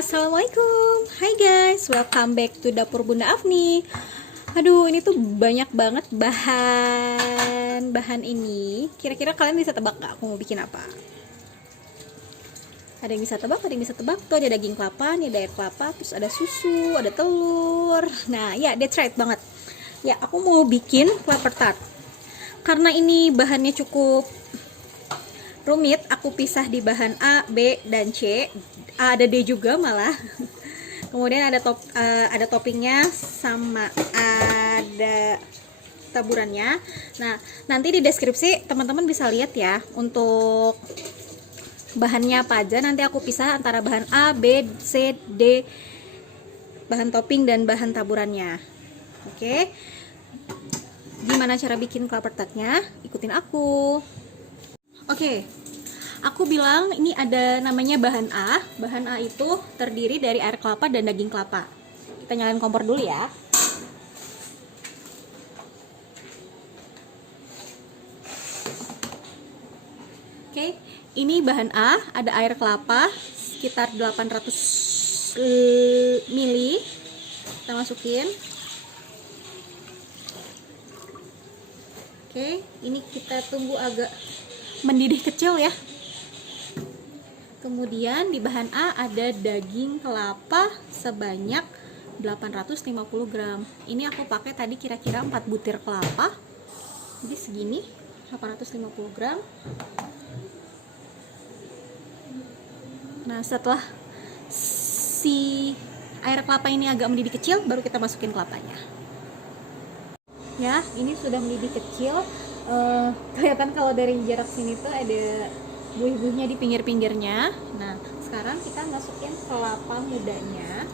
Assalamualaikum, hai guys, welcome back to Dapur Bunda Afni. Aduh, ini tuh banyak banget bahan ini. Kira-kira kalian bisa tebak gak aku mau bikin apa? Ada yang bisa tebak, ada yang bisa tebak. Tuh ada daging kelapa, nih ada air kelapa, terus ada susu, ada telur. Nah ya, that's right banget. Ya, aku mau bikin clapper tart. Karena ini bahannya cukup rumit, aku pisah di bahan A, B, dan C. A ada D juga malah. Kemudian ada toppingnya sama ada taburannya. Nah, nanti di deskripsi teman-teman bisa lihat ya untuk bahannya apa aja. Nanti aku pisah antara bahan A, B, C, D, bahan topping dan bahan taburannya. Oke. Gimana cara bikin clapper tartnya? Ikutin aku. Oke. Aku bilang ini ada namanya bahan A. Bahan A itu terdiri dari air kelapa dan daging kelapa. Kita nyalain kompor dulu ya. Oke, ini bahan A, ada air kelapa sekitar 800 ml. Kita masukin. Oke, ini kita tunggu agak mendidih kecil ya. Kemudian di bahan A ada daging kelapa sebanyak 850 gram. Ini aku pakai tadi kira-kira 4 butir kelapa. Jadi segini 850 gram. Nah, setelah si air kelapa ini agak mendidih kecil, baru kita masukin kelapanya. Ya, ini sudah mendidih kecil. Kelihatan kalau dari jarak sini tuh ada buih-buihnya di pinggir-pinggirnya. Nah, sekarang kita masukin kelapa mudanya.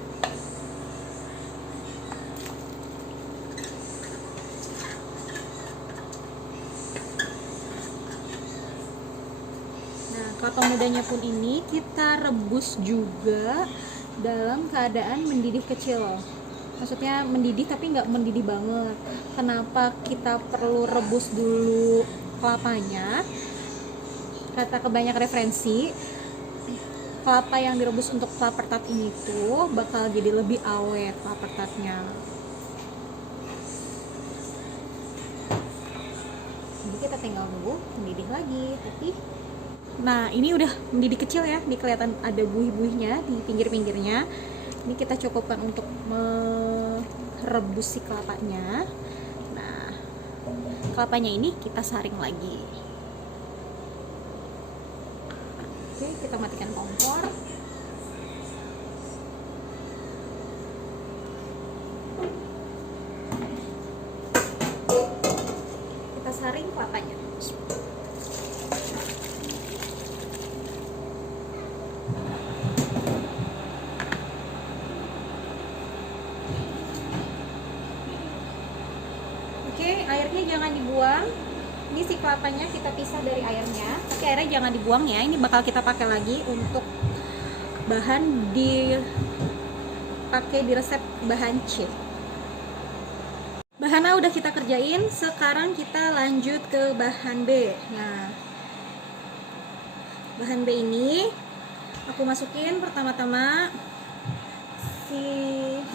Nah, kelapa mudanya pun ini kita rebus juga dalam keadaan mendidih kecil. Maksudnya mendidih tapi nggak mendidih banget. Kenapa kita perlu rebus dulu kelapanya? Kata kebanyak referensi, kelapa yang direbus untuk clapper tart ini tuh bakal jadi lebih awet clapper tartnya. Jadi kita tinggal nunggu mendidih lagi. Tapi nah, ini udah mendidih kecil ya, di kelihatan ada buih-buihnya di pinggir-pinggirnya. Ini kita cukupkan untuk merebus si kelapanya. Nah, kelapanya ini kita saring lagi. Oke, kita matikan kompor. Kita saring kelapanya. Oke, airnya jangan dibuang. Ini si kelapanya kita pisah dari airnya, tapi airnya jangan dibuang ya. Ini bakal kita pakai lagi untuk bahan dipakai di resep bahan C. Bahan A udah kita kerjain, sekarang kita lanjut ke bahan B. Nah, bahan B ini aku masukin pertama-tama si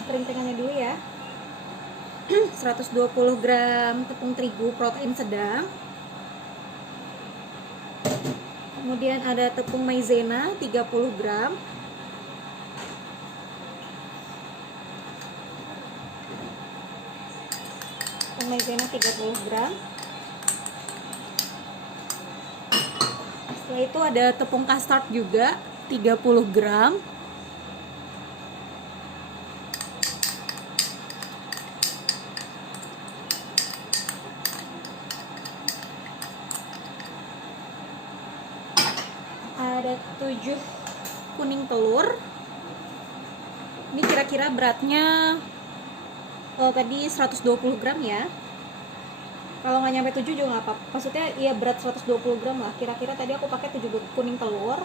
kering-keringnya dulu ya. 120 gram tepung terigu protein sedang. Kemudian ada tepung maizena 30 gram. Tepung maizena 30 gram. Setelah itu ada tepung custard juga 30 gram. Ada 7 kuning telur. Ini kira-kira beratnya tadi 120 gram ya. Kalau nggak nyampe 7 juga nggak apa-apa. Maksudnya ya berat 120 gram lah. Kira-kira tadi aku pakai 7 kuning telur.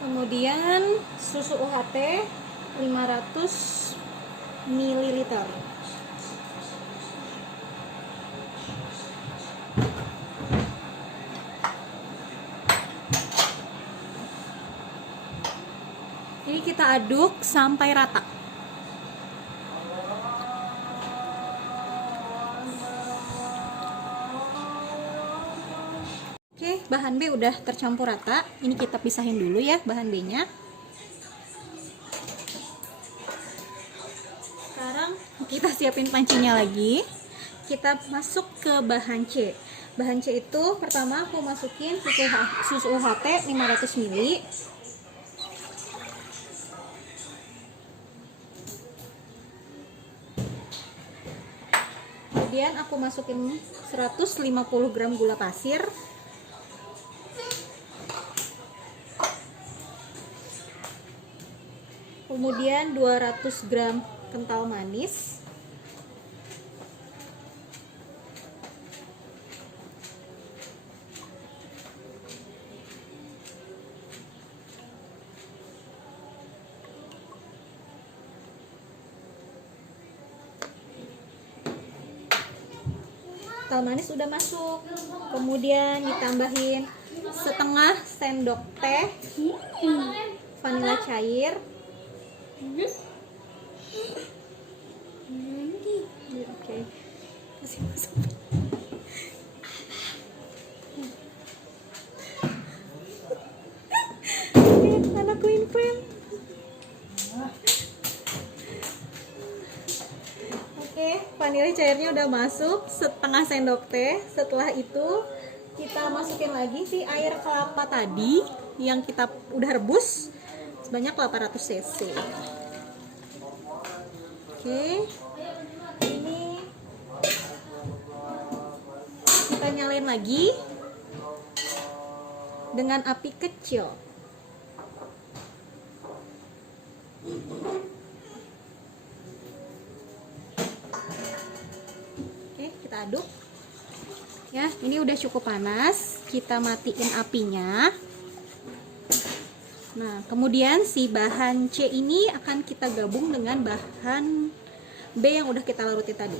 Kemudian susu UHT 500 ml. Ini kita aduk sampai rata. Oke, bahan B udah tercampur rata. Ini kita pisahin dulu ya bahan B-nya. Sekarang kita siapin pancinya lagi. Kita masuk ke bahan C. Bahan C itu pertama aku masukin susu UHT 500 ml. Kemudian aku masukin 150 gram gula pasir. Kemudian 200 gram kental manis. Kental manis udah masuk. Kemudian ditambahin setengah sendok teh vanila cair. Oke. Kasih masuk. Anakku influencer. Oke, vanila cairnya udah masuk setengah sendok teh. Setelah itu kita masukin lagi si air kelapa tadi yang kita udah rebus sebanyak 800 cc. Oke, ini kita nyalain lagi dengan api kecil. Oke, kita aduk ya. Ini udah cukup panas, kita matiin apinya. Nah, kemudian si bahan C ini akan kita gabung dengan bahan B yang udah kita larutin tadi.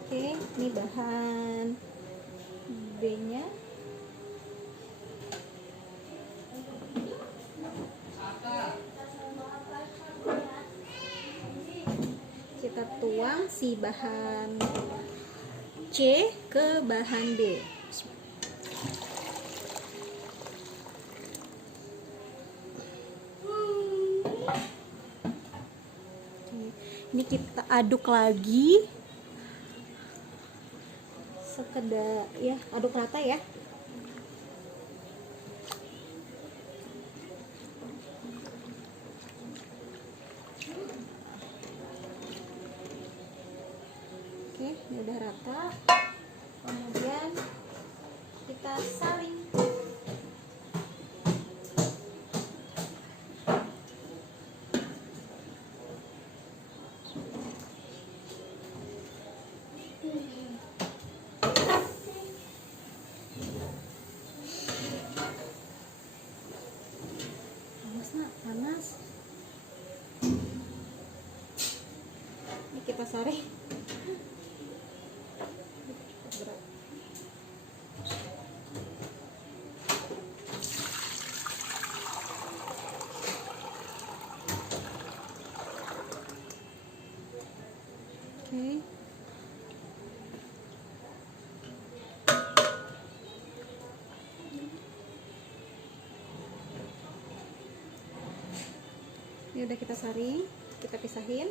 Oke, ini bahan B-nya. Kita tuang si bahan C ke bahan B. Ini kita aduk lagi, sekedar ya, aduk rata ya. Oke, ini udah rata. Kemudian kita saring. Panas. Ini kita saring. Oke. Ini udah kita saring, kita pisahin.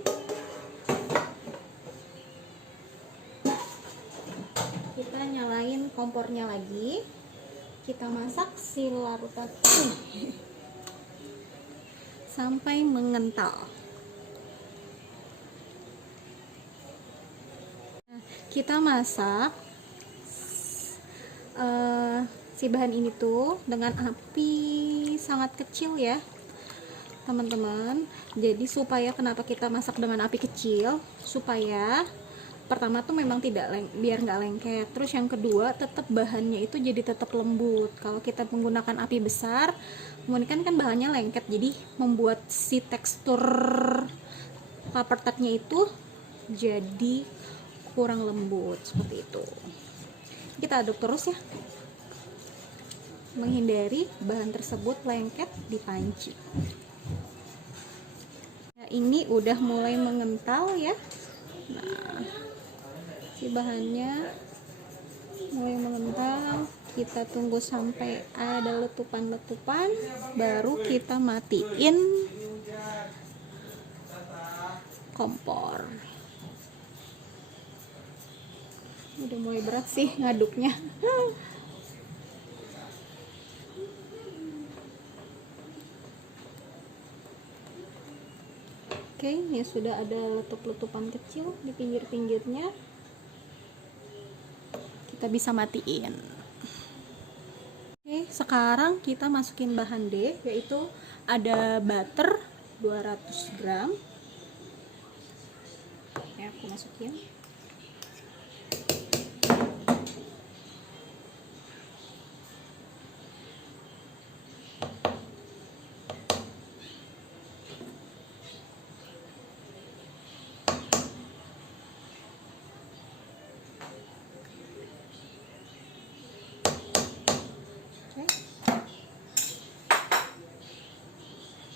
Kita nyalain kompornya lagi. Kita masak si larutan sampai mengental. Nah, kita masak si bahan ini tuh dengan api sangat kecil ya teman-teman. Jadi supaya kenapa kita masak dengan api kecil, supaya pertama tuh memang biar nggak lengket, terus yang kedua tetap bahannya itu jadi tetap lembut. Kalau kita menggunakan api besar, kemudian kan bahannya lengket, jadi membuat si tekstur paper tartnya itu jadi kurang lembut seperti itu. Kita aduk terus ya, menghindari bahan tersebut lengket di panci. Nah, ini udah mulai mengental ya. Nah, si bahannya mulai mengental, kita tunggu sampai ada letupan-letupan, baru kita matiin kompor. Udah mulai berat sih ngaduknya. Oke, ya sudah ada letup-letupan kecil di pinggir-pinggirnya. Kita bisa matiin. Oke, sekarang kita masukin bahan D, yaitu ada butter 200 gram. Ya, aku masukin.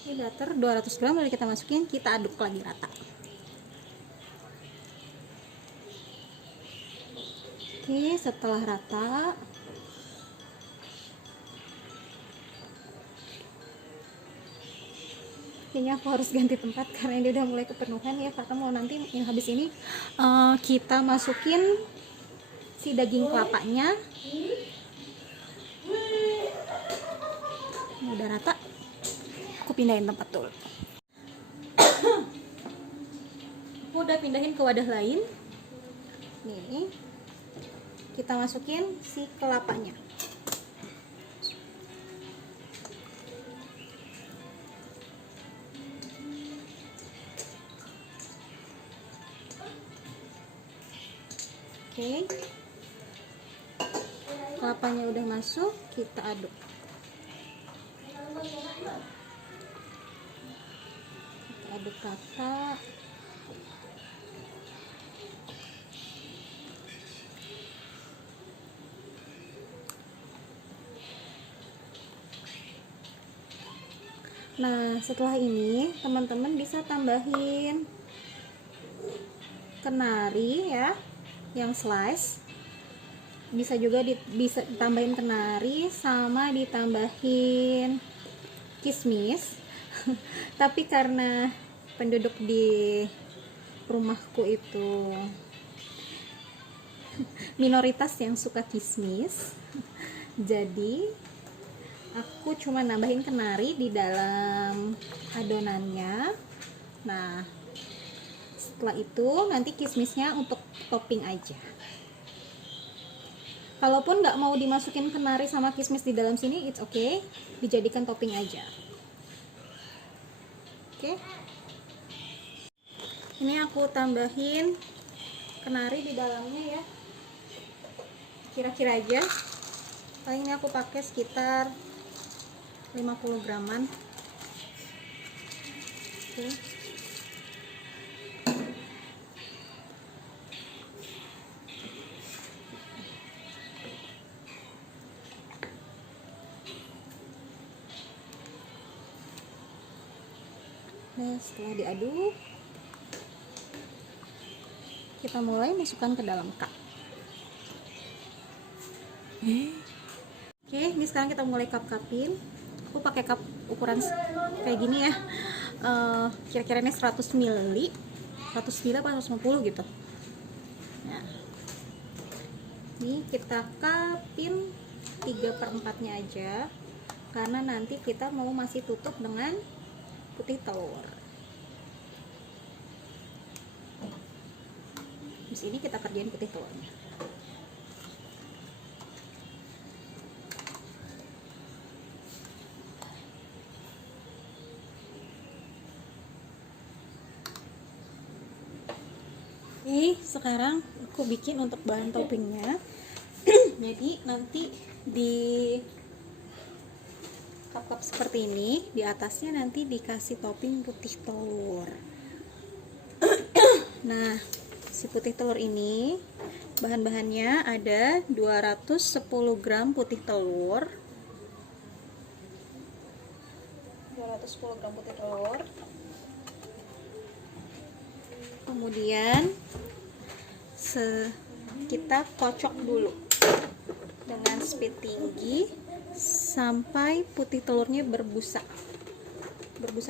Ini butter 200 gram udah kita masukin, kita aduk lagi rata. Oke, setelah rata, kayaknya aku harus ganti tempat karena ini udah mulai kepenuhan ya, karena mau nanti yang habis ini kita masukin si daging kelapanya. Ini udah rata, aku pindahin tempat dulu. Aku udah pindahin ke wadah lain. Nih, kita masukin si kelapanya. Oke, kelapanya udah masuk, kita aduk. Kita aduk rata. Nah, setelah ini teman-teman bisa tambahin kenari ya, yang slice. Bisa juga bisa ditambahin kenari sama ditambahin kismis. Tapi karena penduduk di rumahku itu minoritas yang suka kismis, jadi aku cuma nambahin kenari di dalam adonannya. Nah, setelah itu nanti kismisnya untuk topping aja. Kalaupun nggak mau dimasukin kenari sama kismis di dalam sini, it's okay, dijadikan topping aja. Oke. Ini aku tambahin kenari di dalamnya ya. Kira-kira aja. Paling ini aku pakai sekitar 50 graman. Oke. Nah, setelah diaduk, kita mulai masukkan ke dalam cup. Oke, ini sekarang kita mulai cup-cupin. Aku pakai cup ukuran kayak gini ya. kira-kira ini 100 ml, 100 ml apa 150 gitu. Nah, ini kita kapin 3/4 nya aja, karena nanti kita mau masih tutup dengan putih telur. Di sini kita kerjain putih telurnya. Oke, sekarang aku bikin untuk bahan toppingnya. Jadi nanti di cup-cup seperti ini, di atasnya nanti dikasih topping putih telur. Nah, si putih telur ini bahan-bahannya ada 210 gram putih telur, 210 gram putih telur. Kemudian kita kocok dulu dengan speed tinggi sampai putih telurnya berbusa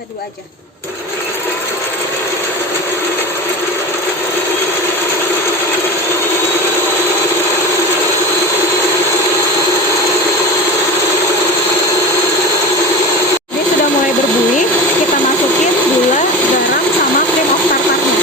dulu aja. Ini sudah mulai berbuih, kita masukin gula, garam, sama cream of tartarnya.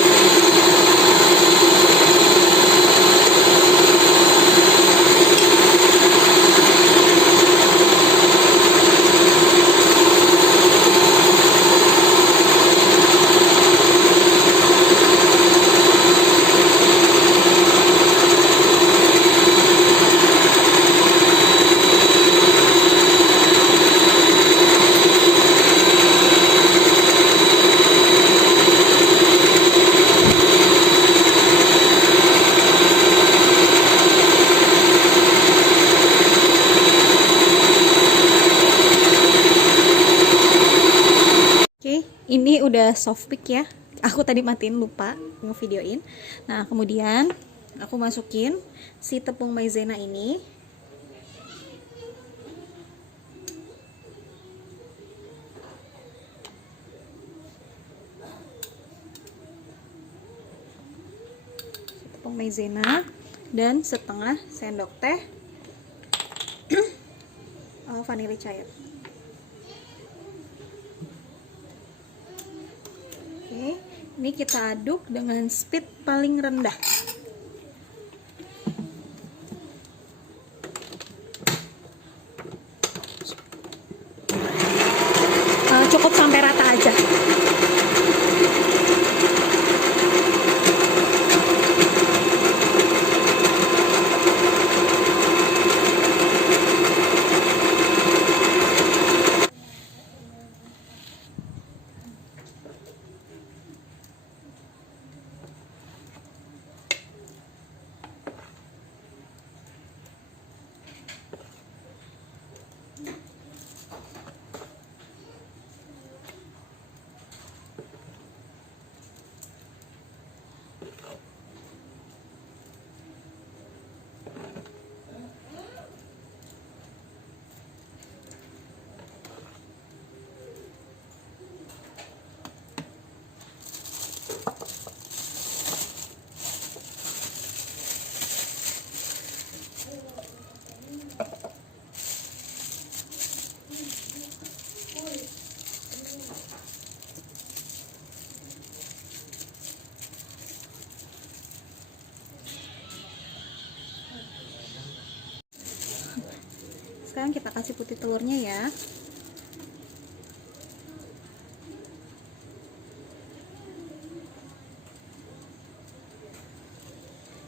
Ini udah soft pick ya. Aku tadi matiin, lupa ngevideoin. Nah, kemudian aku masukin si tepung maizena ini. Tepung maizena dan setengah sendok teh vanili cair. Oke, ini kita aduk dengan speed paling rendah. Cukup sampai rata aja. Sekarang kita kasih putih telurnya ya.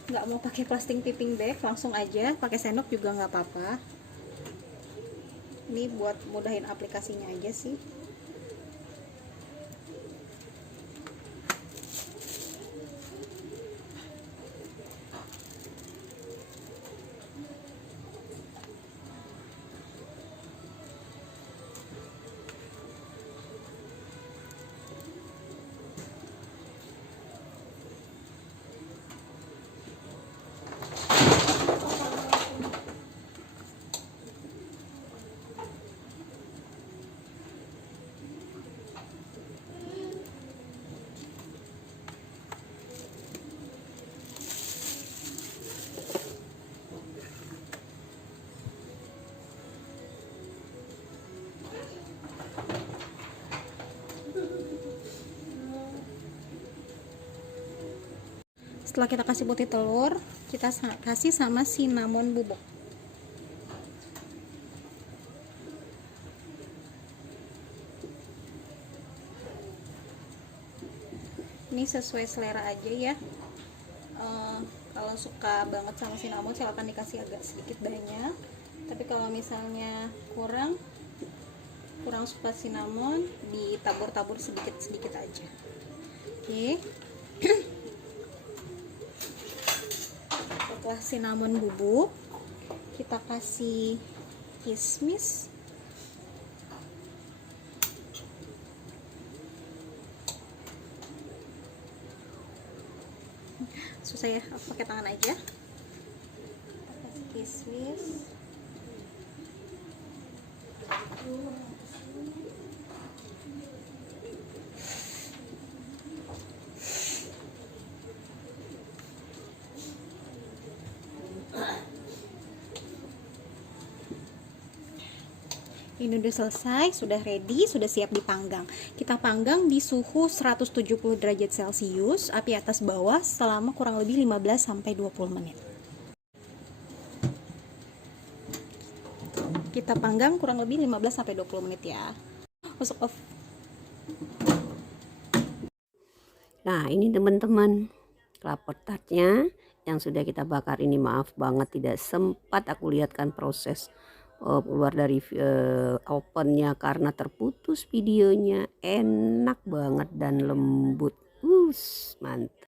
Nggak mau pakai plastik piping bag, langsung aja pakai sendok juga nggak apa-apa. Ini buat mudahin aplikasinya aja sih. Setelah kita kasih putih telur, kita kasih sama cinnamon bubuk. Ini sesuai selera aja ya. Kalau suka banget sama cinnamon silahkan dikasih agak sedikit banyak, tapi kalau misalnya kurang suka cinnamon, ditabur-tabur sedikit-sedikit aja. Oke. Setelah cinnamon bubuk, kita kasih kismis. Susah ya, aku pakai tangan aja. Kita kasih kismis. Ini udah selesai, sudah ready, sudah siap dipanggang. Kita panggang di suhu 170 derajat Celcius, api atas bawah selama kurang lebih 15-20 menit. Kita panggang kurang lebih 15-20 menit ya. Masuk off. Nah, ini teman-teman, klaper tartnya yang sudah kita bakar ini. Maaf banget tidak sempat aku lihatkan proses keluar dari ovennya karena terputus videonya. Enak banget dan lembut, mantap.